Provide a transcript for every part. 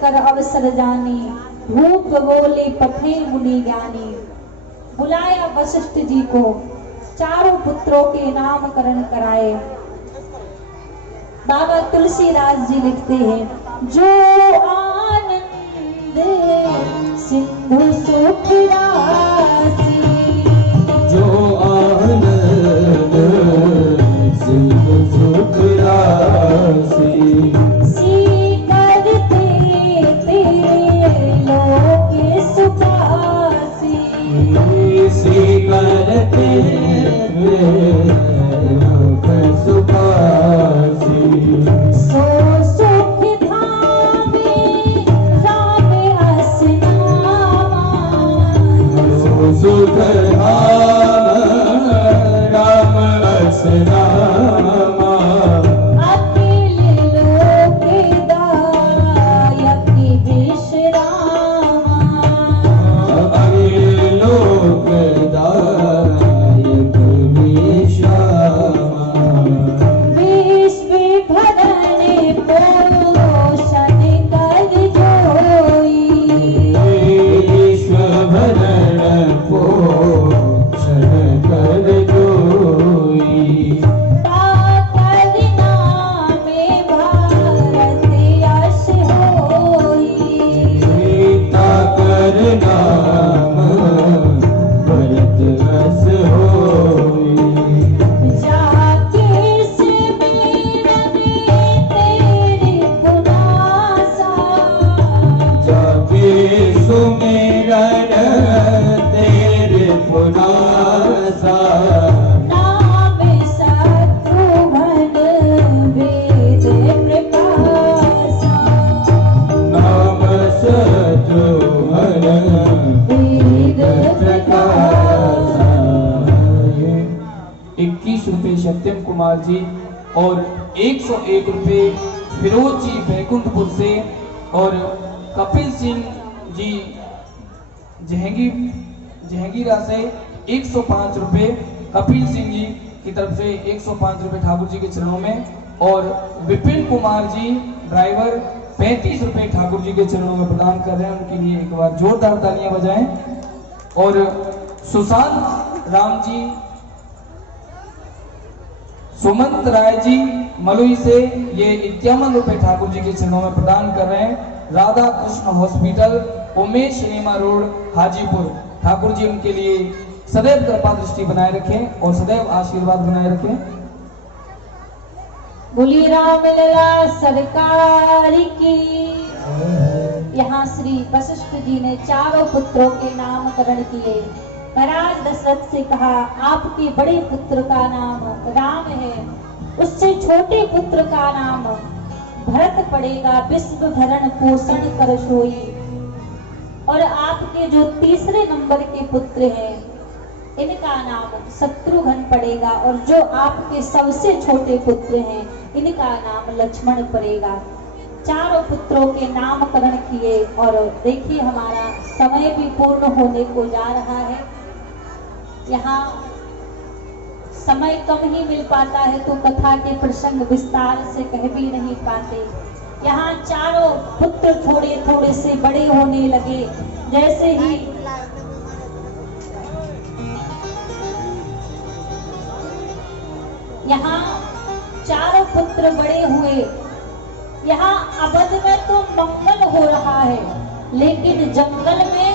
कर अवसर जानी, धूप बोले पठे मुनि ज्ञानी। बुलाया वशिष्ठ जी को, चारों पुत्रों के नामकरण कराए। बाबा तुलसीदास जी लिखते हैं, जो आनंद सिंधु सुख राशि, जो आनंद सिंधु सुख राशि, करते तेरे लोक सुखासी, करते लोक सुखासी। सो सुख धामे राम अस नामा, सो सुख धाम राम अस नामा, अखिल लोक दायक विश्रामा, अखिल लोक दायक विश्रामा। विश्व भरण पोषण कर जोई, विश्व भरण पोषण कर जोई, ताकर नामे भारत यश होई, ताकर नाम भरत अस होई। जाके सिमरन तेरे पुनासा, जाके सुमिरन तेरे पुनासा, नाम शत्रुघ्न वेद प्रकाशा, नाम शत्रुघ्न वेद प्रकाशा। 21 रुपए सत्यम कुमार जी और 101 रुपए फिरोज जी बैकुंठपुर से, और कपिल सिंह जी जहांगीरा से 105 रुपए कपिल सिंह जी की तरफ से 105 रुपए ठाकुर जी के चरणों में, और विपिन कुमार जी ड्राइवर 35 रुपए ठाकुर जी के चरणों में प्रदान कर रहे हैं। उनके लिए एक बार जोरदार तालियां बजाएं। और सुशांत राम जी, सुमंत राय जी मलुई से ये 51 रुपए ठाकुर जी के चरणों में प्रदान कर रहे हैं। Radha Krishna hospital, Umesh cinema road, Hajipur. Thakur ji उनके लिए सदैव कृपा दृष्टि बनाए रखें और सदैव आशीर्वाद बनाए रखें। बोलिए रामलला सरकार की। यहाँ श्री वशिष्ठ जी ने चारों पुत्रों के नामकरण किए। महाराज दशरथ से कहा, आपके बड़े पुत्र का नाम राम है, उससे छोटे पुत्र का नाम भरत पड़ेगा, विश्व भरण पोषण कर सोई। और आपके जो तीसरे नंबर के पुत्र हैं, इनका नाम शत्रुघ्न पड़ेगा, और जो आपके सबसे छोटे पुत्र हैं, इनका नाम लक्ष्मण पड़ेगा। चारों पुत्रों के नामकरण किए। और देखिए, हमारा समय भी पूर्ण होने को जा रहा है। यहाँ समय कम ही मिल पाता है तो कथा के प्रसंग विस्तार से कह भी नहीं पाते। यहाँ चारों पुत्र थोड़े थोड़े से बड़े होने लगे। जैसे ही यहाँ चारों पुत्र बड़े हुए। यहाँ अवध में तो मंगल हो रहा है, लेकिन जंगल में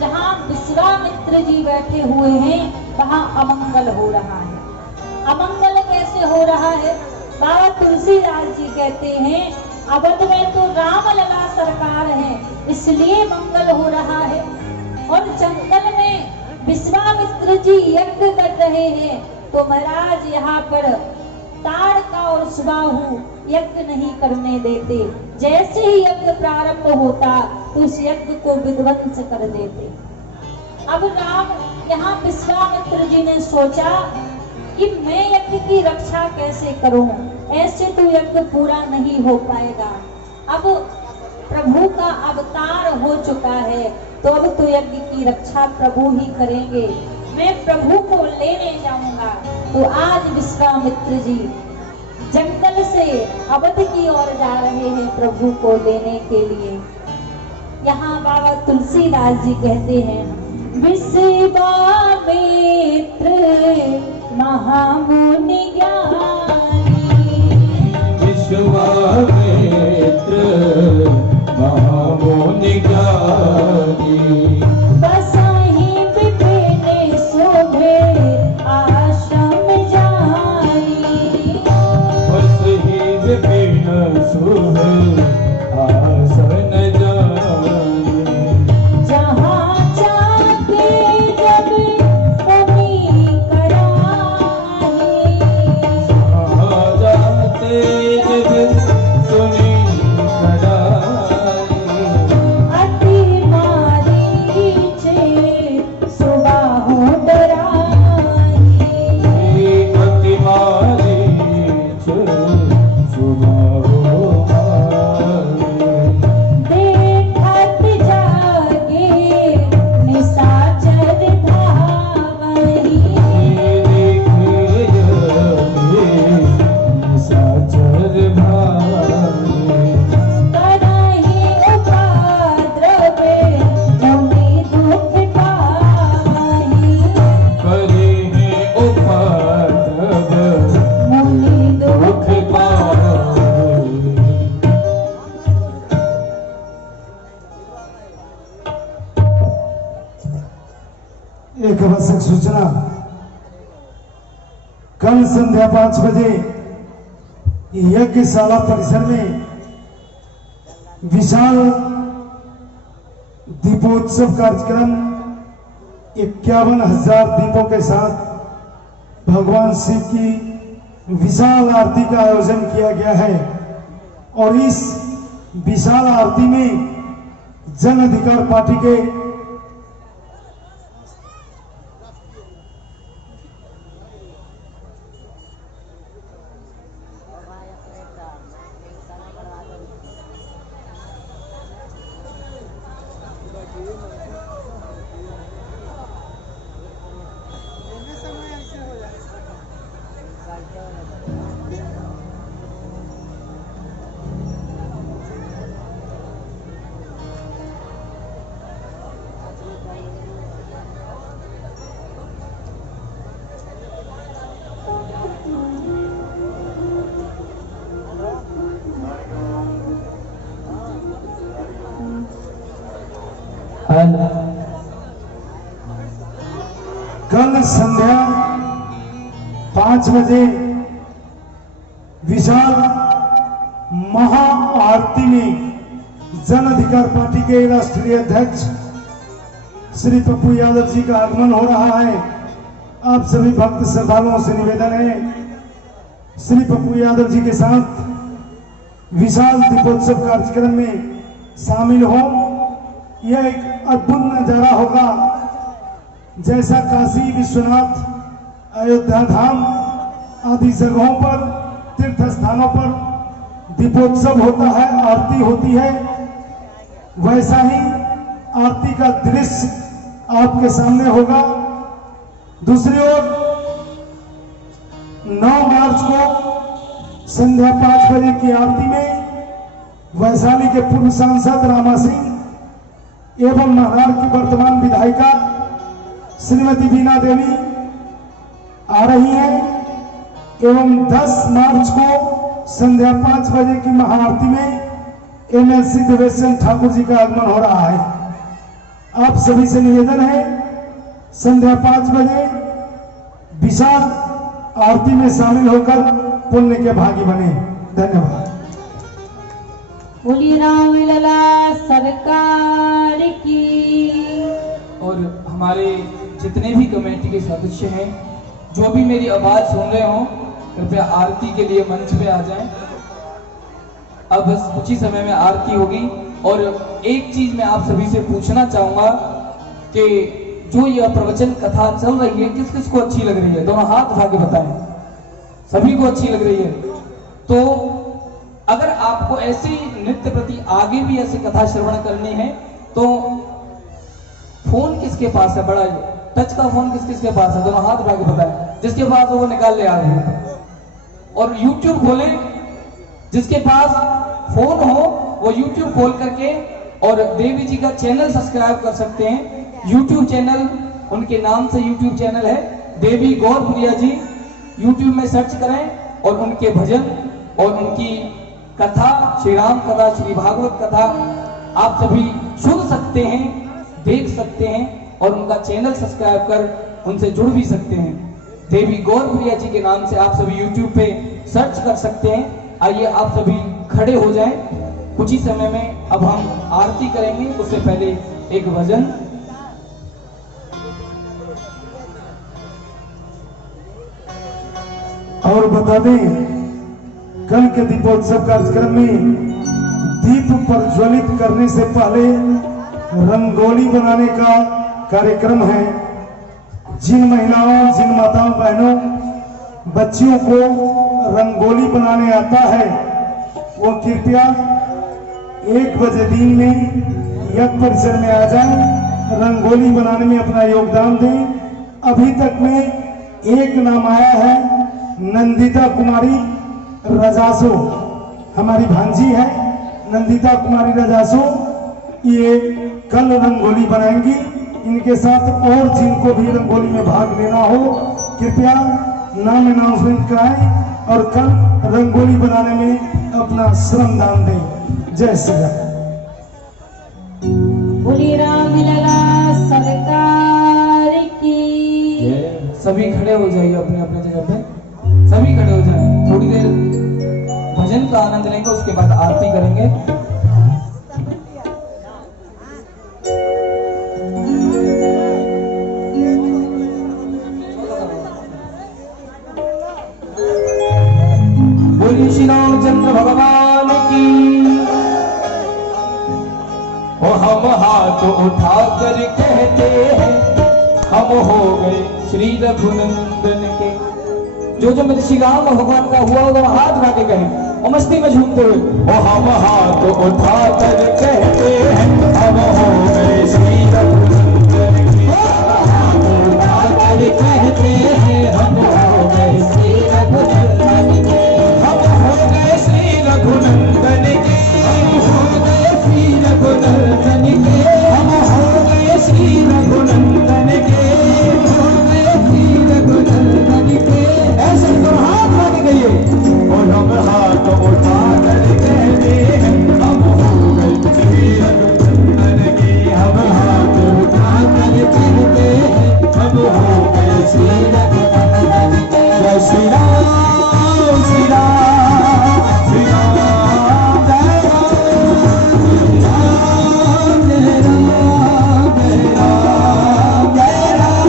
जहाँ विश्वामित्र जी बैठे हुए हैं, वहाँ अमंगल हो रहा है। अमंगल कैसे हो रहा है? बाबा तुलसीदास जी कहते हैं, अवध में तो रामलला सरकार है, इसलिए मंगल हो रहा है। और जंगल में विश्वामित्र जी यज्ञ कर रहे हैं, तो महाराज यहाँ पर ताड़का और सुबाहु यज्ञ नहीं करने देते। जैसे ही यज्ञ प्रारंभ होता तो उस यज्ञ को विध्वंस कर देते। अब राम यहाँ विश्वामित्र जी ने सोचा कि मैं यज्ञ की रक्षा कैसे करूं, ऐसे तो यज्ञ पूरा नहीं हो पाएगा। अब प्रभु का अवतार हो चुका है, तो अब तो यज्ञ की रक्षा प्रभु ही करेंगे। मैं प्रभु को लेने जाऊंगा। तो आज विश्वामित्र जी जंगल से अवध की ओर जा रहे हैं प्रभु को लेने के लिए। यहाँ बाबा तुलसीदास जी कहते हैं, विश्वामित्र महामुनि ज्ञानी, विश्वामित्र महामुनि ज्ञानी, बसाही विपिन शोभे आश्रम जानी, बसहि विपिन शोभे आसन जानी, जहाँ जाके जब मुनि कराही, जहाँ जाते जब सुनी कराई, अति मारीचे सुबाहु डराही, अति मारीच सुबाहु मारी, देखत जागे निशाचर धावही, साचर भाई, करहि उपद्रव मुनि दुख पावही, करे उपद्रव मुनि दुख दुख पावै। एक आवश्यक सूचना, कल संध्या 5 बजे यज्ञशाला परिसर में विशाल दीपोत्सव कार्यक्रम 51,000 दीपों के साथ भगवान शिव की विशाल आरती का आयोजन किया गया है। और इस विशाल आरती में जन अधिकार पार्टी के कल संध्या 5 बजे विशाल महा आरती में जन अधिकार पार्टी के राष्ट्रीय अध्यक्ष श्री पप्पू यादव जी का आगमन हो रहा है। आप सभी भक्त श्रद्धालुओं से निवेदन है, श्री पप्पू यादव जी के साथ विशाल दीपोत्सव कार्यक्रम में शामिल हो। यह एक अद्भुत नजारा होगा, जैसा काशी विश्वनाथ, अयोध्या धाम आदि जगहों पर, तीर्थ स्थानों पर दीपोत्सव होता है, आरती होती है, वैसा ही आरती का दृश्य आपके सामने होगा। दूसरी ओर 9 मार्च को संध्या 5 बजे की आरती में वैशाली के पूर्व सांसद रामा सिंह एवं महाराज की वर्तमान विधायिका श्रीमती बीना देवी आ रही है। एवं 10 मार्च को संध्या 5 बजे की महाआरती में एमएलसी देवेश चंद्र ठाकुर जी का आगमन हो रहा है। आप सभी से निवेदन है, संध्या 5 बजे विशाल आरती में शामिल होकर पुण्य के भागी बने। धन्यवाद। बोलिए राम लला सरकार की। और हमारे जितने भी कमेटी के सदस्य हैं, जो भी मेरी आवाज सुन रहे हो, कृपया आरती के लिए मंच पे आ जाएं। अब बस कुछ ही समय में आरती होगी। और एक चीज मैं आप सभी से पूछना चाहूंगा कि जो यह प्रवचन कथा चल रही है, किस किस को अच्छी लग रही है? दोनों हाथ उठा के बताएं। सभी को अच्छी लग रही है। तो अगर आपको ऐसी नृत्य प्रति आगे भी ऐसी कथा श्रवण करनी है तो फोन किसके पास है? बड़ा टच का फोन किस किस के पास है? दोनों हाथ उठा के बताएं। जिसके पास वो निकाल ले आ रहे हैं। और YouTube खोलें जिसके पास फोन हो वो YouTube खोल करके और देवी जी का चैनल सब्सक्राइब कर सकते हैं। YouTube चैनल उनके नाम से YouTube चैनल है, देवी गौर प्रिया जी। YouTube में सर्च करें और उनके भजन और उनकी कथा, श्री राम कथा, श्री भागवत कथा आप सभी सुन सकते हैं, देख सकते हैं और उनका चैनल सब्सक्राइब कर उनसे जुड़ भी सकते हैं। देवी गौर प्रिया जी के नाम से आप सभी YouTube पे सर्च कर सकते हैं। आइए आप सभी खड़े हो जाएं। कुछ ही समय में अब हम आरती करेंगे, उससे पहले एक भजन। और बता दें, कल के दीपोत्सव कार्यक्रम में दीप प्रज्वलित करने से पहले रंगोली बनाने का कार्यक्रम है। जिन महिलाओं, जिन माताओं बहनों, बच्चियों को रंगोली बनाने आता है वो कृपया 1 बजे दिन में यज्ञ परिसर में आ जाएं, रंगोली बनाने में अपना योगदान दें। अभी तक में एक नाम आया है, नंदिता कुमारी रजासो, हमारी भांजी है नंदिता कुमारी रजासो। ये कल रंगोली बनाएंगी। इनके साथ और जिनको भी रंगोली में भाग लेना हो कृपया नाम अनाउंसमेंट कराएं और कल रंगोली बनाने में अपना श्रमदान दें। जय श्री राम। बोलिए राम लला सरकार की। सभी खड़े हो जाइए अपने अपने जगह पे, सभी खड़े हो जाए। थोड़ी देर भजन का आनंद लेंगे, उसके बाद आरती करेंगे। बोलिए श्री रामचंद्र भगवान की। ओ हम हाथ उठा कर कहते हैं हम हो गए श्री रघुनंदन के। जो मेरे श्री राम भगवान का हुआ होगा हाथ उठा के कहें और मस्ती में झूमते हुए। ओ हम हाथ उठा कर कहते हैं हम हो गए श्री रघुनंदन के। हाथ उठा कर कहते हैं हम हो गए श्री रघुनंदन के। हम हो गए श्री रघुनंदन के। हम हो गए श्री रघुनंदन के। हम हो गए श्री रघुनंदन के। हो गए श्री रघुनंदन के। ऐसे तो हाथ उठा गए और हम हाथ उठा कर कहते हैं हम हो गए श्री रघुनंदन के। हम हाथ उठा कर कहते हैं हम हो गए श्री रघुनंदन के। जय श्री राम, श्री राम, श्री राम, जय राम, जय राम, जय राम, जय राम, जय राम।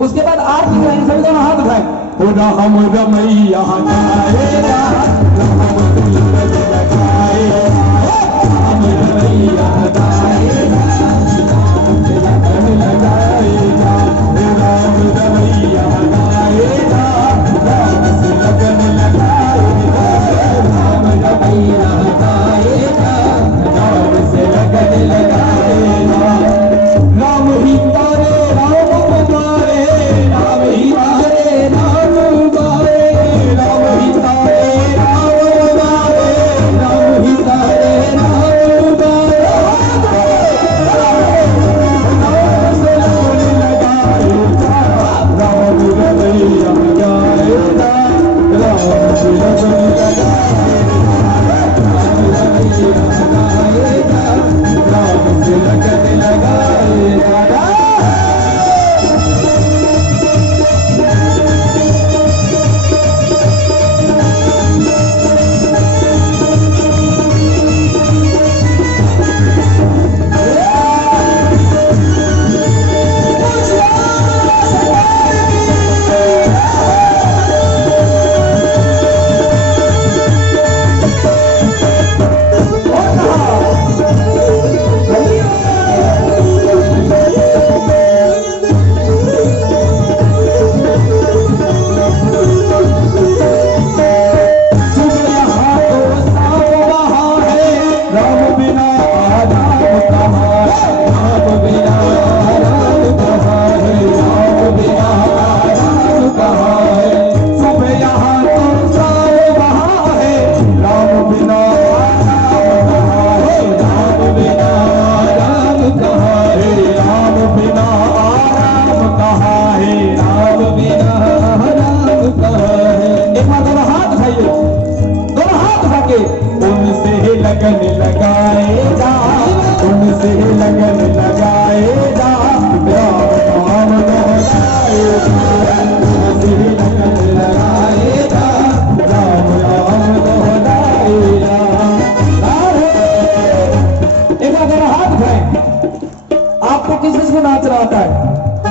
उसके बाद आरती लाइन सभी दोनों हाथ उठाए। हो राम रमैया गाएगा, राम दुल्हन लगाएगा, राम रमैया गाएगा, राम दुल्हन लगाएगा, राम रमैया गाएगा, राम से लगन लगाएगा।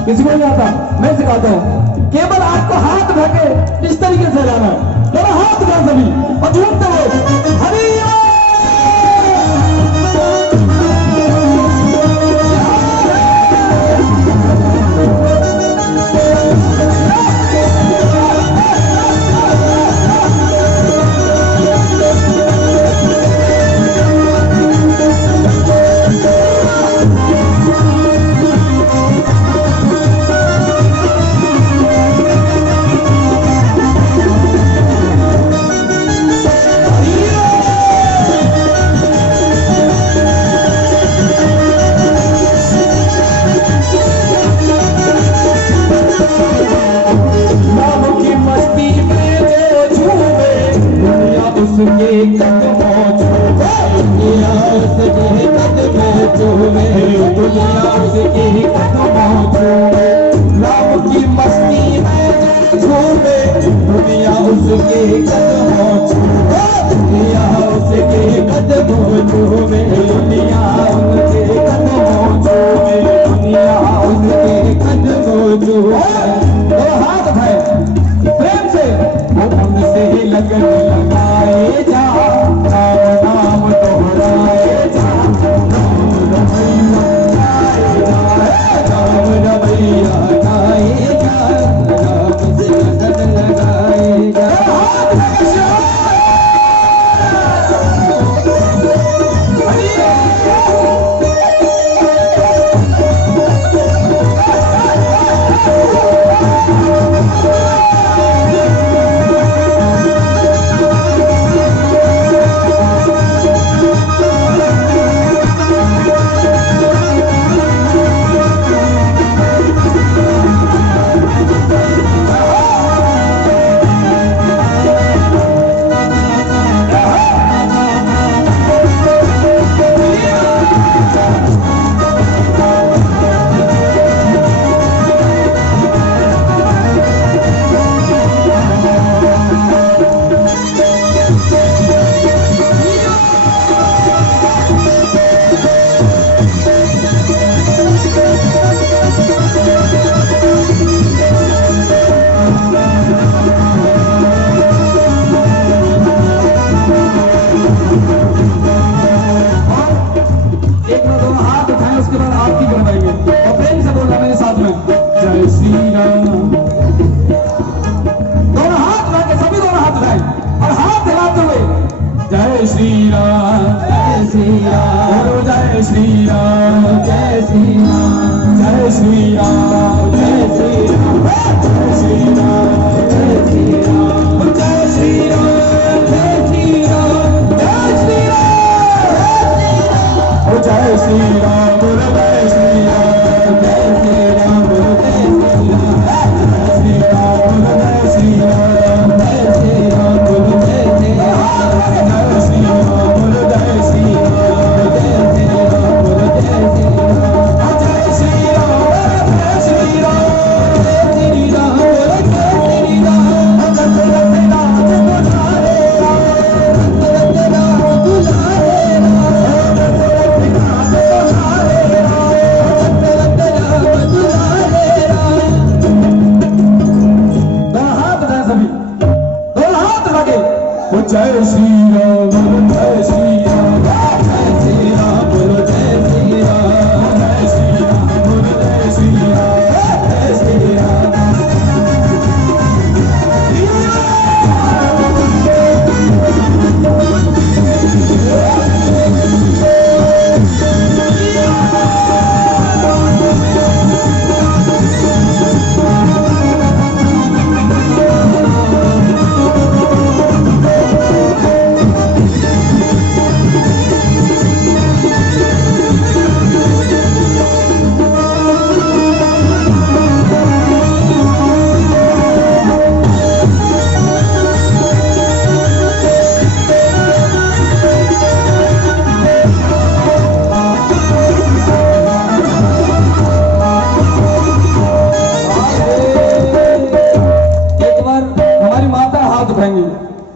किसी को नहीं आता, मैं सिखाता हूँ। केवल आपको हाथ उठा के इस तरीके से जाना है, दोनों हाथ उठा सभी और झूमते हुए हरि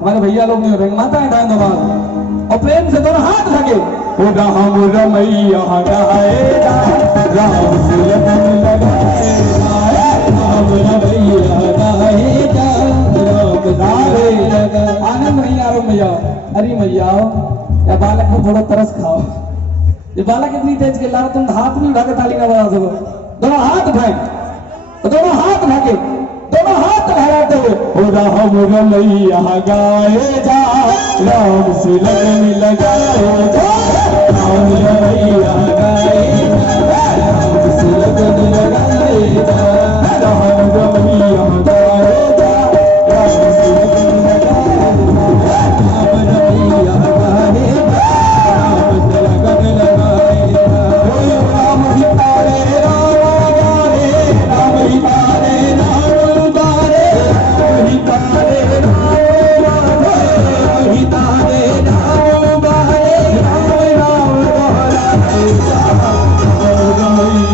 हमारे भैया लोग नहीं हो रहे, माता है डांग बार और प्रेम से दोनों हाथ लगे ओ राम रमैया गाएगा राम से लगन लगाएगा आनंद नहीं आ रहा मैया। अरे मैया या बालक को थोड़ा तरस खाओ। ये बालक इतनी तेज के लाओ, तुम हाथ भी उठा के ताली ना बजा सको। दोनों हाथ उठाए, दोनों हाथ उठा के, दोनों हाथ लहराते हुए हो राम रमैया गाए जा, राम से लगन लगाए जा, राम रमैया गाए जा, राम से लगन लगाए जा, राम रमैया गाए जा, राम से लगन लगाए जा, राम रमैया गाए जा, राम से लगन लगाए जा। राम ही तारे राम गारे, राम ही तारे राम गारे, राम ही तारे राम गारे, राम ही तारे राम गारे, राम राम दोहराए जा, राम रमैया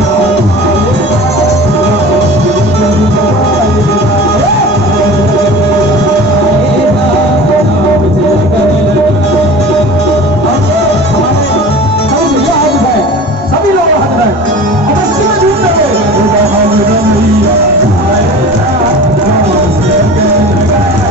सभी लोग हाथ उठाएं, अवश्य में झूठ लगे। राम रमैया गाए जा, राम से लगन लगाए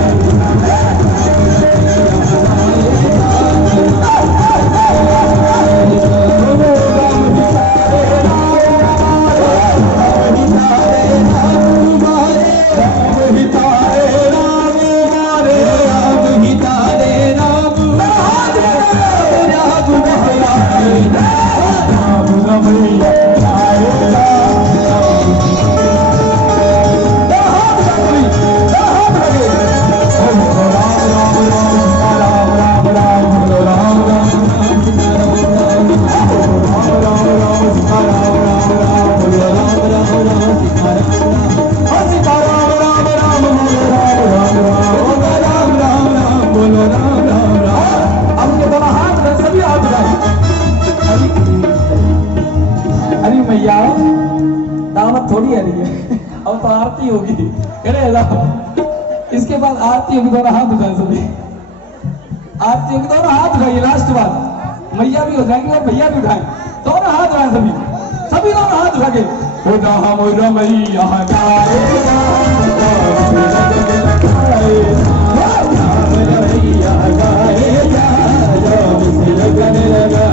मैया दावत थोड़ी है रही है, अब तो आरती होगी। इसके बाद आरती होगी, दोनों हाथ उठाए सभी, आरती होगी, दोनों हाथ उठाइए। लास्ट बात मैया भी हो जाएंगे और भैया भी उठाए, दोनों हाथ उठाए सभी, सभी दोनों हाथ उठा के हो राम रमैया गाए जा, राम से लगन लगाए जा, राम से लगन लगाए